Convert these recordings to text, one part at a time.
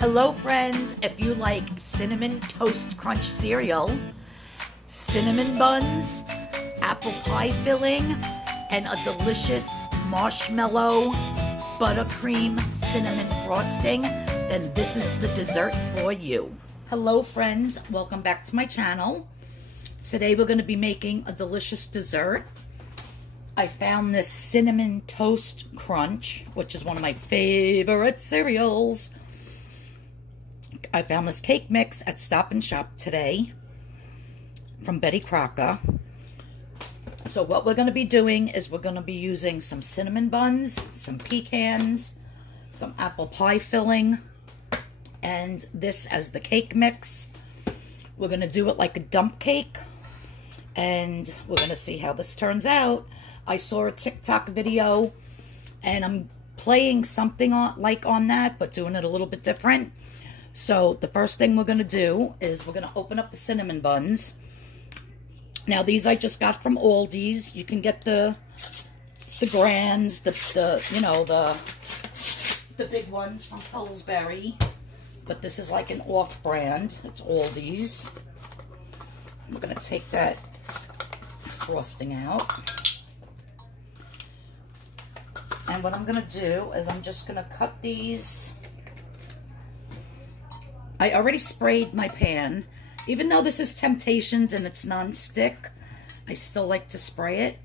Hello friends, if you like Cinnamon Toast Crunch cereal, cinnamon buns, apple pie filling, and a delicious marshmallow buttercream cinnamon frosting, then this is the dessert for you. Hello friends, welcome back to my channel. Today we're going to be making a delicious dessert. I found this Cinnamon Toast Crunch, which is one of my favorite cereals. I found this cake mix at Stop and Shop today from Betty Crocker. So what we're going to be doing is we're going to be using some cinnamon buns, some pecans, some apple pie filling, and this as the cake mix. We're going to do it like a dump cake, and we're going to see how this turns out. I saw a TikTok video, and I'm playing something on that, but doing it a little bit different. So the first thing we're going to do is we're going to open up the cinnamon buns. Now these I just got from Aldi's. You can get the grands, the big ones from Pillsbury, but this is like an off-brand. It's Aldi's. We're going to take that frosting out. And what I'm going to do is I'm just going to cut these. I already sprayed my pan. Even though this is Temptations and it's non-stick, I still like to spray it.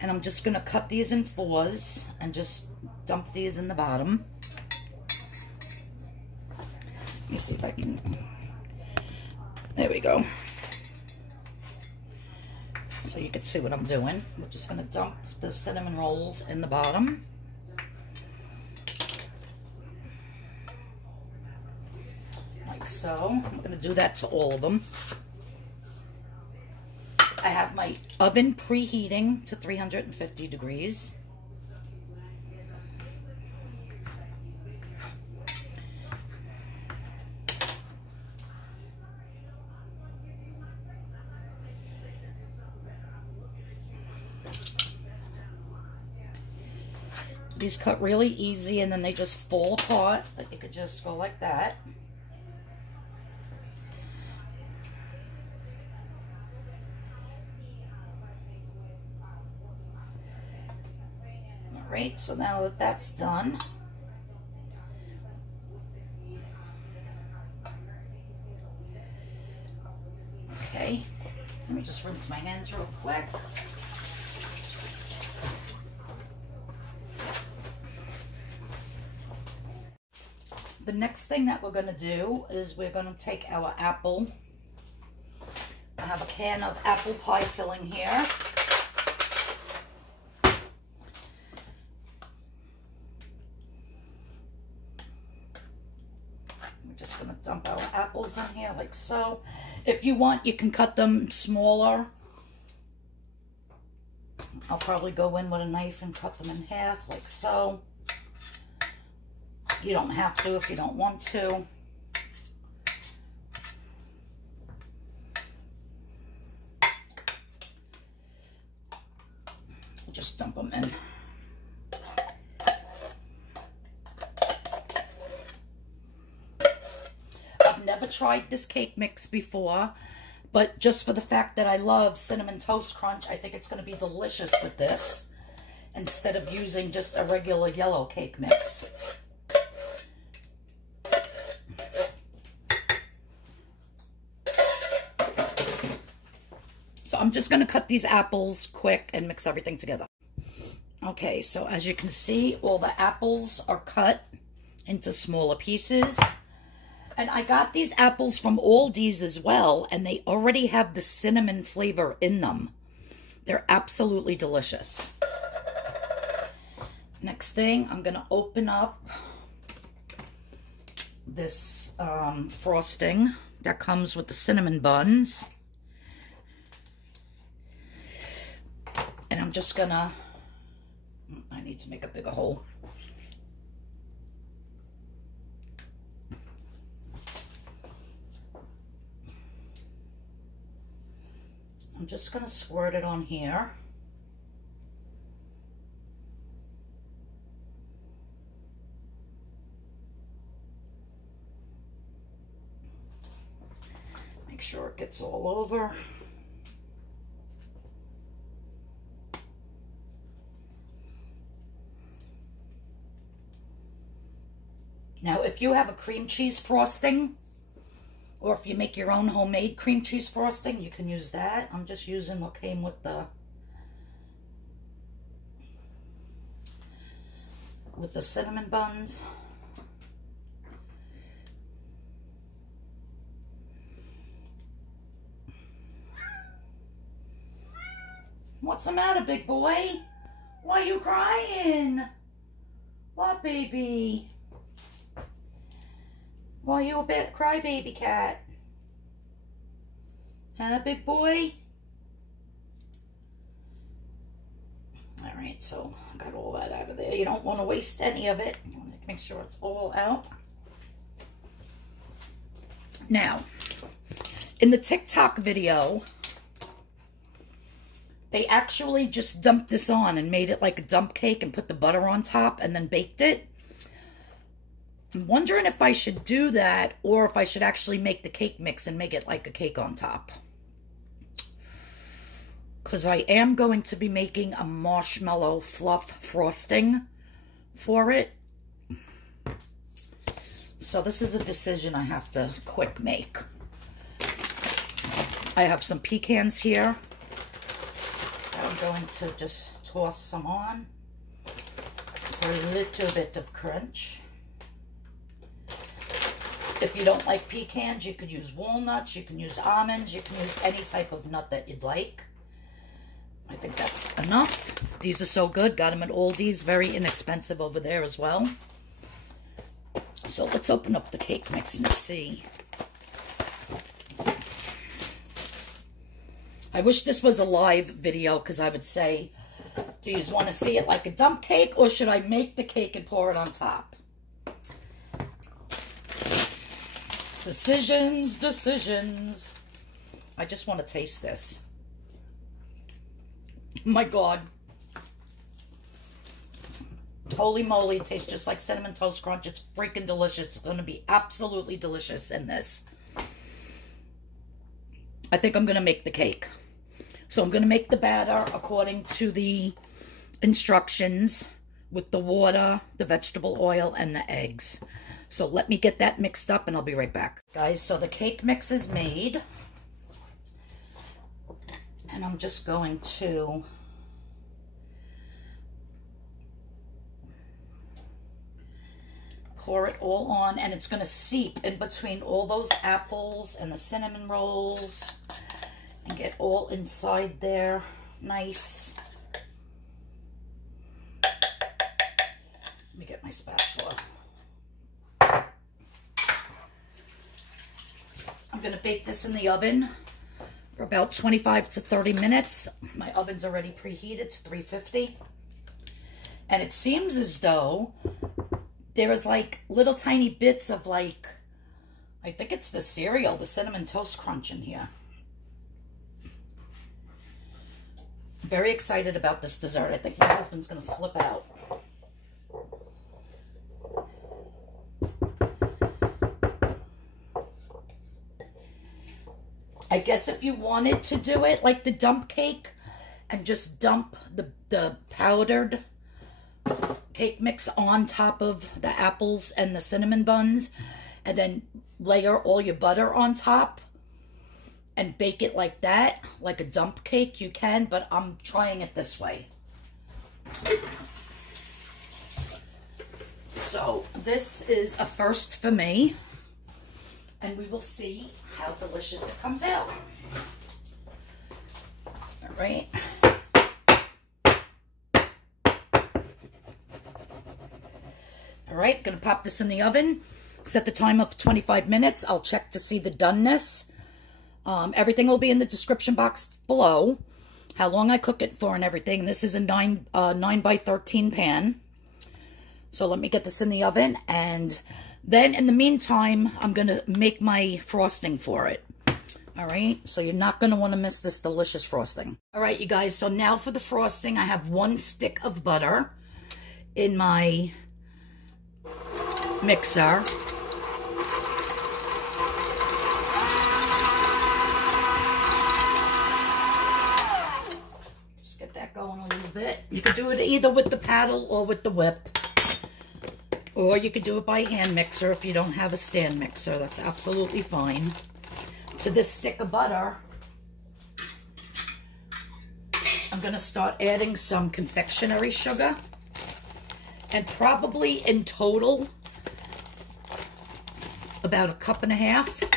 And I'm just going to cut these in fours and just dump these in the bottom. Let me see if I can... There we go. So you can see what I'm doing. We're just going to dump the cinnamon rolls in the bottom. Like so. I'm going to do that to all of them. I have my oven preheating to 350 degrees. These cut really easy, and then they just fall apart. But you could just go like that. All right, so now that that's done, okay, let me just rinse my hands real quick. The next thing that we're going to do is we're going to take our apple. I have a can of apple pie filling here. We're just going to dump our apples in here like so. If you want, you can cut them smaller. I'll probably go in with a knife and cut them in half like so. You don't have to if you don't want to. Just dump them in. I've never tried this cake mix before, but just for the fact that I love Cinnamon Toast Crunch, I think it's going to be delicious with this instead of using just a regular yellow cake mix. So I'm just going to cut these apples quick and mix everything together. Okay, so as you can see, all the apples are cut into smaller pieces. And I got these apples from Aldi's as well, and they already have the cinnamon flavor in them. They're absolutely delicious. Next thing, I'm going to open up this frosting that comes with the cinnamon buns. And I'm just gonna, I need to make a bigger hole. I'm just gonna squirt it on here. sure it gets all over. Now, if you have a cream cheese frosting, or if you make your own homemade cream cheese frosting, you can use that. I'm just using what came with the cinnamon buns. What's the matter, big boy? Why are you crying? What, baby? Why are you a bit crybaby cat? Huh, big boy? All right, so I got all that out of there. You don't want to waste any of it. You want to make sure it's all out. Now, in the TikTok video, they actually just dumped this on and made it like a dump cake and put the butter on top and then baked it. I'm wondering if I should do that or if I should actually make the cake mix and make it like a cake on top. Because I am going to be making a marshmallow fluff frosting for it. So this is a decision I have to quick make. I have some pecans here. I'm going to just toss some on for a little bit of crunch. If you don't like pecans, you could use walnuts, you can use almonds, you can use any type of nut that you'd like. I think that's enough. These are so good. Got them at Aldi's. Very inexpensive over there as well. So let's open up the cake mix and see. I wish this was a live video because I would say, do you want to see it like a dump cake or should I make the cake and pour it on top? Decisions, decisions. I just want to taste this. My God. Holy moly, it tastes just like Cinnamon Toast Crunch. It's freaking delicious. It's going to be absolutely delicious in this. I think I'm going to make the cake. So I'm going to make the batter according to the instructions with the water, the vegetable oil, and the eggs. So let me get that mixed up and I'll be right back. Guys, so the cake mix is made. And I'm just going to pour it all on, and it's going to seep in between all those apples and the cinnamon rolls and get all inside there nice. Let me get my spatula. I'm going to bake this in the oven for about 25 to 30 minutes. My oven's already preheated to 350. And it seems as though there is like little tiny bits of like, I think it's the cereal, the Cinnamon Toast Crunch in here. I'm very excited about this dessert. I think my husband's going to flip out. I guess if you wanted to do it like the dump cake and just dump the powdered cake mix on top of the apples and the cinnamon buns and then layer all your butter on top and bake it like that, like a dump cake, you can, but I'm trying it this way. So this is a first for me, and we will see how delicious it comes out. All right. All right, gonna pop this in the oven. Set the time of 25 minutes. I'll check to see the doneness. Everything will be in the description box below. How long I cook it for and everything. This is a 9 by 13 pan. So let me get this in the oven, and then in the meantime, I'm gonna make my frosting for it. All right, so you're not gonna wanna miss this delicious frosting. All right, you guys, so now for the frosting, I have 1 stick of butter in my mixer. bit. You could do it either with the paddle or with the whip. Or you could do it by hand mixer if you don't have a stand mixer. That's absolutely fine. To this stick of butter, I'm going to start adding some confectionery sugar. And probably in total, about 1.5 cups.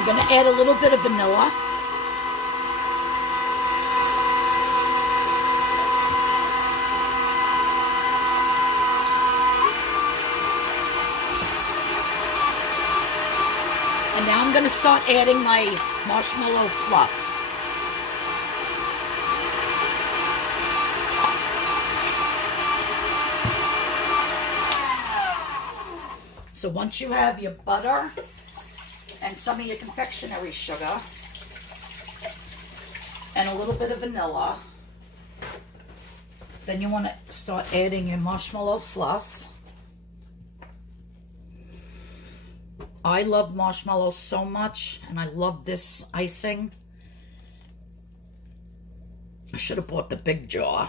I'm going to add a little bit of vanilla. And now I'm going to start adding my marshmallow fluff. So once you have your butter and some of your confectionery sugar and a little bit of vanilla, then you want to start adding your marshmallow fluff. I love marshmallows so much, and I love this icing. I should have bought the big jar.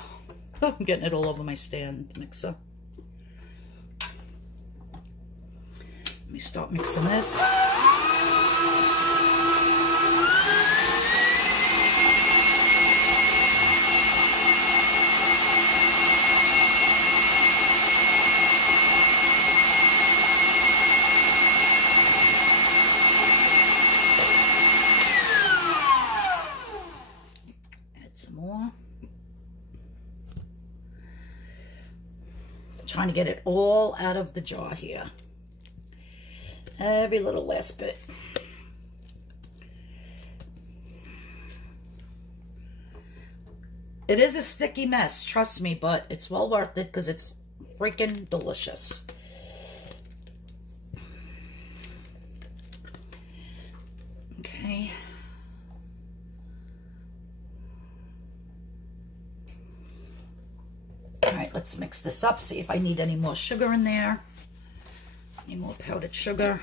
I'm getting it all over my stand mixer. Let me start mixing this. Trying to get it all out of the jar here. Every little last bit. It is a sticky mess, trust me, but it's well worth it because it's freaking delicious. Okay. All right, let's mix this up, see if I need any more sugar in there. Any more powdered sugar.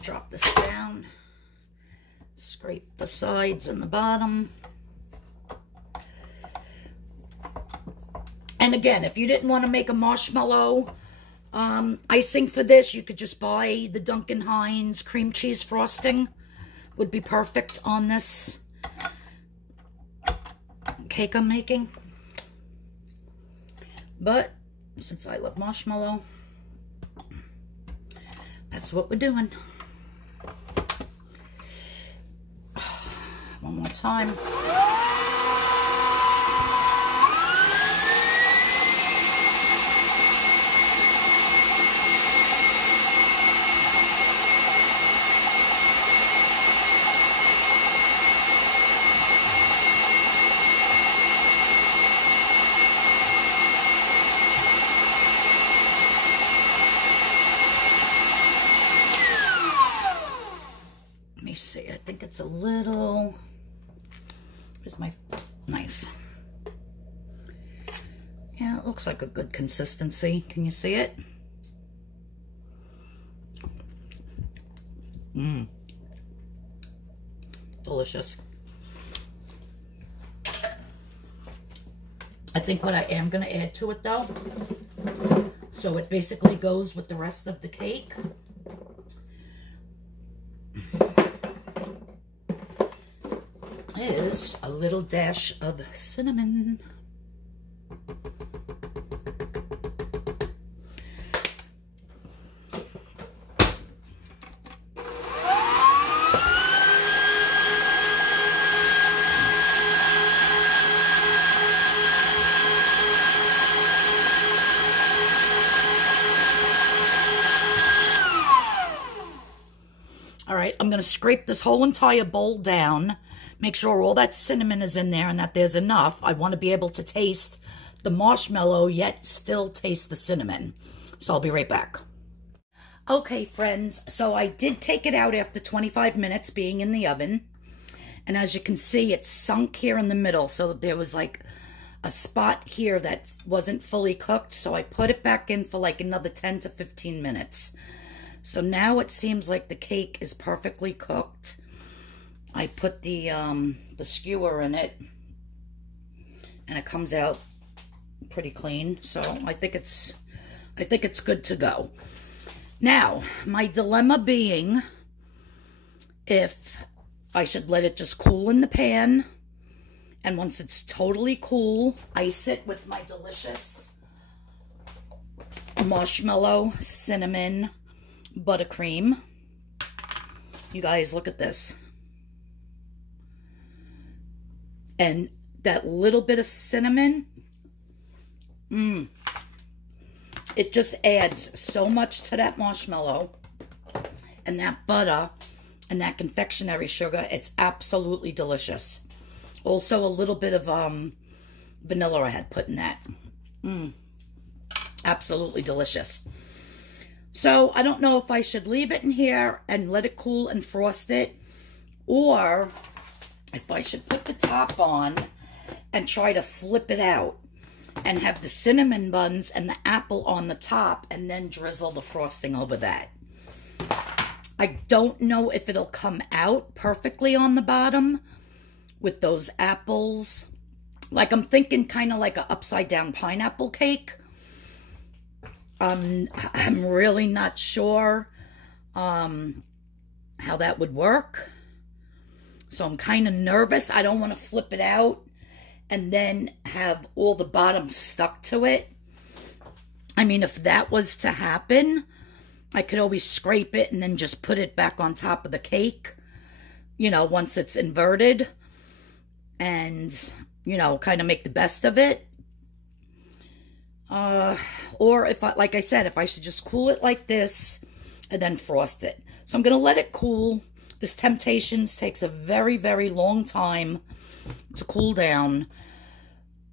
Drop this down. Scrape the sides and the bottom. And again, if you didn't want to make a marshmallow icing for this, you could just buy the Duncan Hines cream cheese frosting. Would be perfect on this cake I'm making. But since I love marshmallow, that's what we're doing. One more time. See, I think it's a little, where's my knife? Yeah, it looks like a good consistency. Can you see it? Mmm. Delicious. I think what I am going to add to it though, so it basically goes with the rest of the cake, is a little dash of cinnamon. I'm going to scrape this whole entire bowl down, make sure all that cinnamon is in there and that there's enough. I want to be able to taste the marshmallow, yet still taste the cinnamon. So I'll be right back. Okay, friends, so I did take it out after 25 minutes being in the oven. And as you can see, it's sunk here in the middle. So there was like a spot here that wasn't fully cooked. So I put it back in for like another 10 to 15 minutes. So now it seems like the cake is perfectly cooked. I put the skewer in it, and it comes out pretty clean. So I think it's good to go. Now, my dilemma being if I should let it just cool in the pan, and once it's totally cool, ice it with my delicious marshmallow cinnamon buttercream. You guys, look at this. And that little bit of cinnamon, it just adds so much to that marshmallow and that butter and that confectionery sugar. It's absolutely delicious. Also, a little bit of vanilla I had put in that. Absolutely delicious. So, I don't know if I should leave it in here and let it cool and frost it, or if I should put the top on and try to flip it out and have the cinnamon buns and the apple on the top and then drizzle the frosting over that. I don't know if it'll come out perfectly on the bottom with those apples. Like, I'm thinking kind of like an upside down pineapple cake. I'm really not sure how that would work. So I'm kind of nervous. I don't want to flip it out and then have all the bottom stuck to it. I mean, if that was to happen, I could always scrape it and then just put it back on top of the cake, you know, once it's inverted, and, you know, kind of make the best of it. Or if I, like I said, if I should just cool it like this and then frost it. So I'm going to let it cool. This Temptations takes a very, very long time to cool down.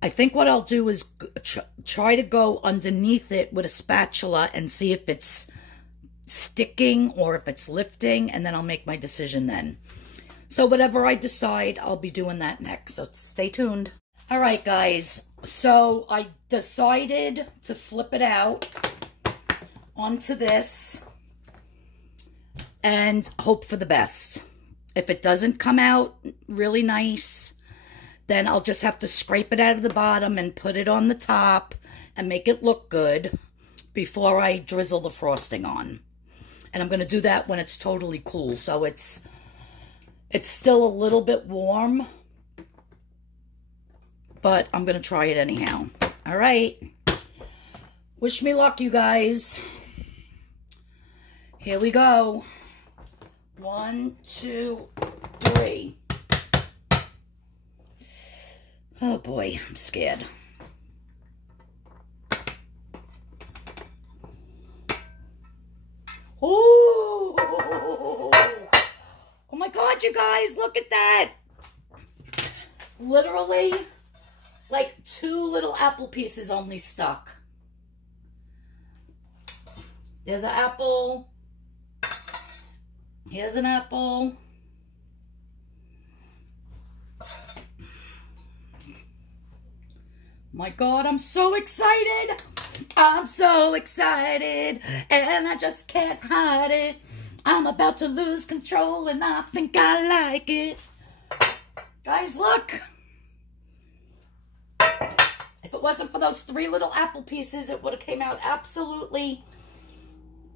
I think what I'll do is try to go underneath it with a spatula and see if it's sticking or if it's lifting, and then I'll make my decision then. So whatever I decide, I'll be doing that next. So stay tuned. All right, guys. So I decided to flip it out onto this and hope for the best. If it doesn't come out really nice, then I'll just have to scrape it out of the bottom and put it on the top and make it look good before I drizzle the frosting on. And I'm going to do that when it's totally cool. So it's still a little bit warm, but I'm going to try it anyhow. All right. Wish me luck, you guys. Here we go. 1, 2, 3. Oh boy, I'm scared. Oh, oh my God, you guys, look at that. Literally, like 2 little apple pieces only stuck. There's an apple. Here's an apple. My God, I'm so excited. I'm so excited, and I just can't hide it. I'm about to lose control, and I think I like it. Guys, look. If it wasn't for those 3 little apple pieces, it would have came out absolutely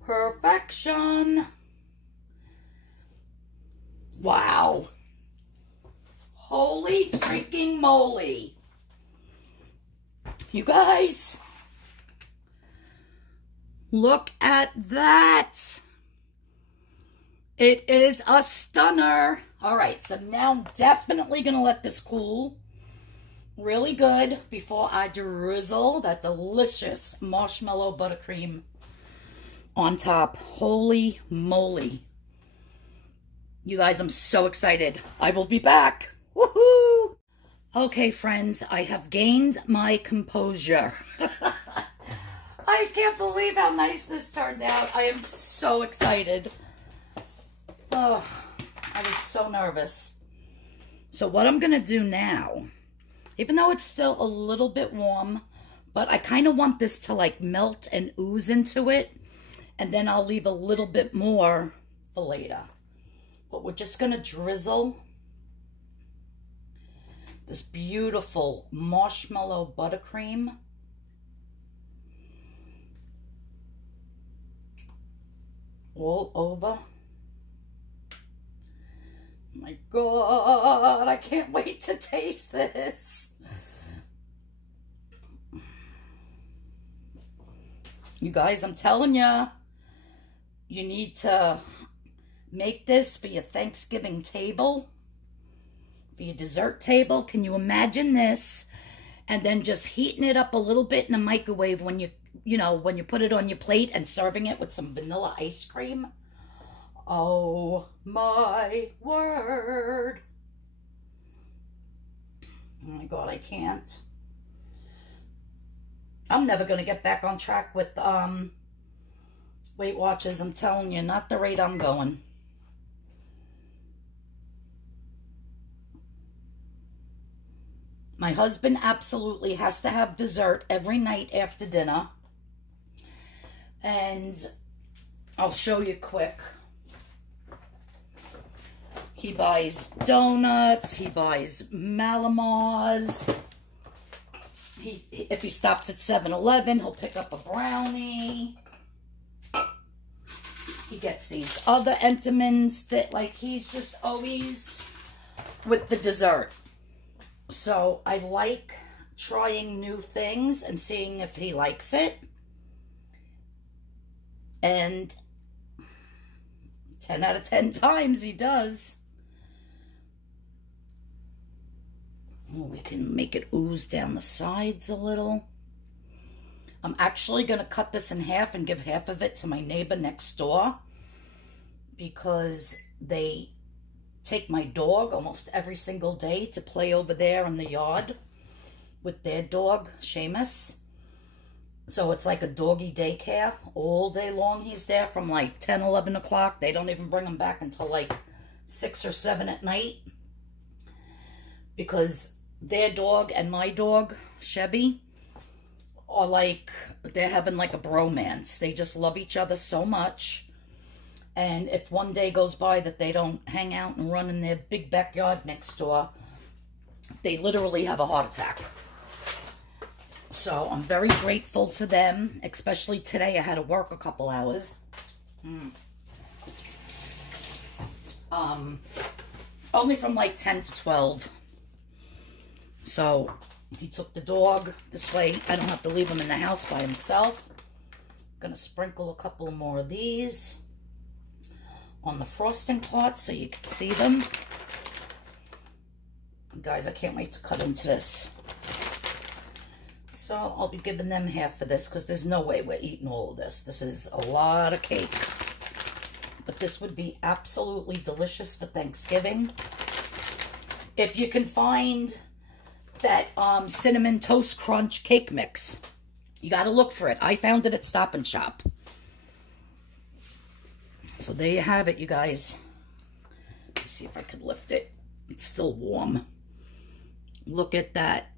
perfection. Wow. Holy freaking moly. You guys, look at that. It is a stunner. All right, so now I'm definitely going to let this cool really good before I drizzle that delicious marshmallow buttercream on top. Holy moly. You guys, I'm so excited. I will be back. Woohoo! Okay, friends, I have gained my composure. I can't believe how nice this turned out. I am so excited. Oh, I was so nervous. So what I'm going to do now, even though it's still a little bit warm, but I kind of want this to like melt and ooze into it. And then I'll leave a little bit more for later. But we're just going to drizzle this beautiful marshmallow buttercream all over. My God, I can't wait to taste this. You guys, I'm telling you, you need to make this for your Thanksgiving table, for your dessert table. Can you imagine this? And then just heating it up a little bit in the microwave when when you put it on your plate and serving it with some vanilla ice cream. Oh my word. Oh my God, I can't. I'm never going to get back on track with Weight Watchers. I'm telling you, not the rate I'm going. My husband absolutely has to have dessert every night after dinner. And I'll show you quick. He buys donuts. He buys Malamars. If he stops at 7-Eleven, he'll pick up a brownie. He gets these other Entenmann's that, like, he's just always with the dessert. So I like trying new things and seeing if he likes it. And 10 out of 10 times he does. Oh, we can make it ooze down the sides a little. I'm actually going to cut this in half and give half of it to my neighbor next door, because they take my dog almost every single day to play over there in the yard with their dog, Seamus. So it's like a doggy daycare. All day long he's there from like 10, 11 o'clock. They don't even bring him back until like 6 or 7 at night, because their dog and my dog, Chevy, are like, they're having like a bromance. They just love each other so much. And if one day goes by that they don't hang out and run in their big backyard next door, they literally have a heart attack. So I'm very grateful for them, especially today. I had to work a couple hours. Only from like 10 to 12. So he took the dog. This way I don't have to leave him in the house by himself. I'm going to sprinkle a couple more of these on the frosting part so you can see them. Guys, I can't wait to cut into this. So I'll be giving them half of this, because there's no way we're eating all of this. This is a lot of cake. But this would be absolutely delicious for Thanksgiving. If you can find that Cinnamon Toast Crunch cake mix, you got to look for it. I found it at Stop and Shop. So there you have it, you guys. Let me see if I could lift it. It's still warm. Look at that.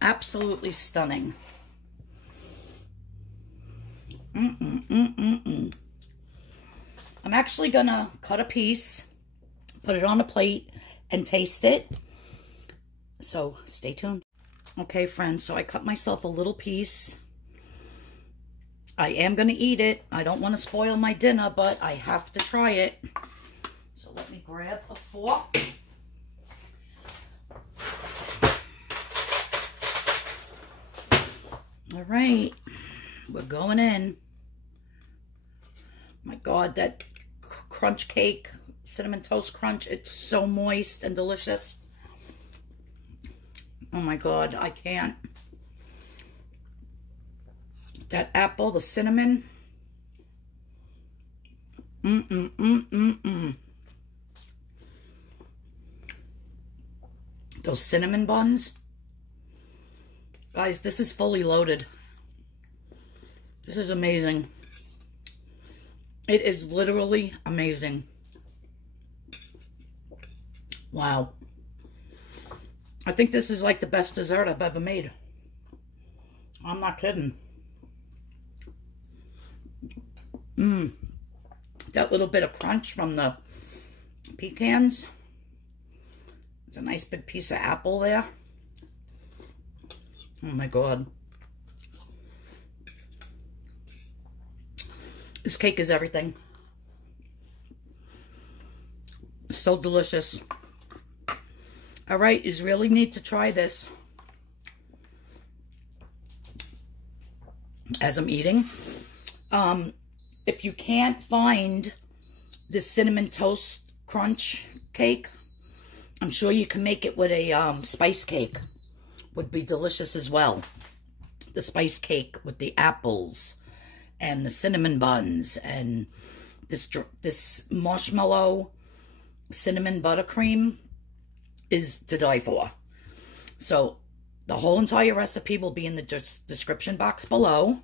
Absolutely stunning. I'm actually gonna cut a piece, put it on a plate, and taste it. So stay tuned. Okay, friends, so I cut myself a little piece. I am gonna eat it. I don't want to spoil my dinner, but I have to try it. So let me grab a fork. All right, we're going in. My God, that crunch cake, cinnamon toast crunch, it's so moist and delicious. Oh my God, I can't. That apple, the cinnamon. those cinnamon buns. Guys, this is fully loaded. This is amazing. It is literally amazing. Wow. I think this is like the best dessert I've ever made. I'm not kidding. That little bit of crunch from the pecans. There's a nice big piece of apple there. Oh my God. This cake is everything. So delicious. All right, you really need to try this. As I'm eating. If you can't find this cinnamon toast crunch cake, I'm sure you can make it with a spice cake. Would be delicious as well. The spice cake with the apples and the cinnamon buns and this marshmallow cinnamon buttercream is to die for. So the whole entire recipe will be in the description box below.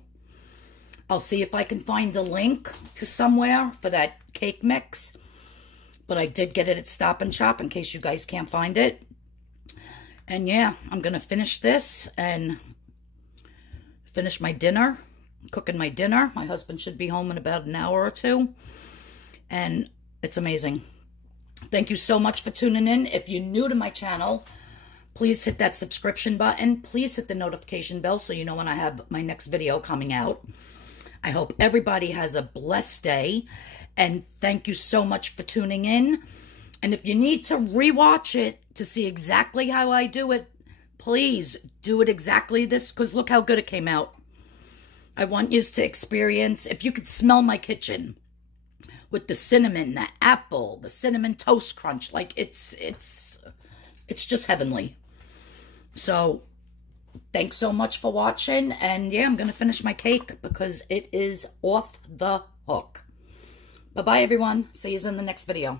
I'll see if I can find a link to somewhere for that cake mix. But I did get it at Stop and Shop in case you guys can't find it. And yeah, I'm going to finish this and finish my dinner. Cooking my dinner. My husband should be home in about an hour or two. And it's amazing. Thank you so much for tuning in. If you're new to my channel, please hit that subscription button. Please hit the notification bell so you know when I have my next video coming out. I hope everybody has a blessed day. And thank you so much for tuning in. And if you need to rewatch it to see exactly how I do it, please do it exactly this, because look how good it came out. I want you to experience, if you could smell my kitchen with the cinnamon, the apple, the cinnamon toast crunch, like it's just heavenly. So thanks so much for watching. And yeah, I'm going to finish my cake because it is off the hook. Bye-bye, everyone. See you in the next video.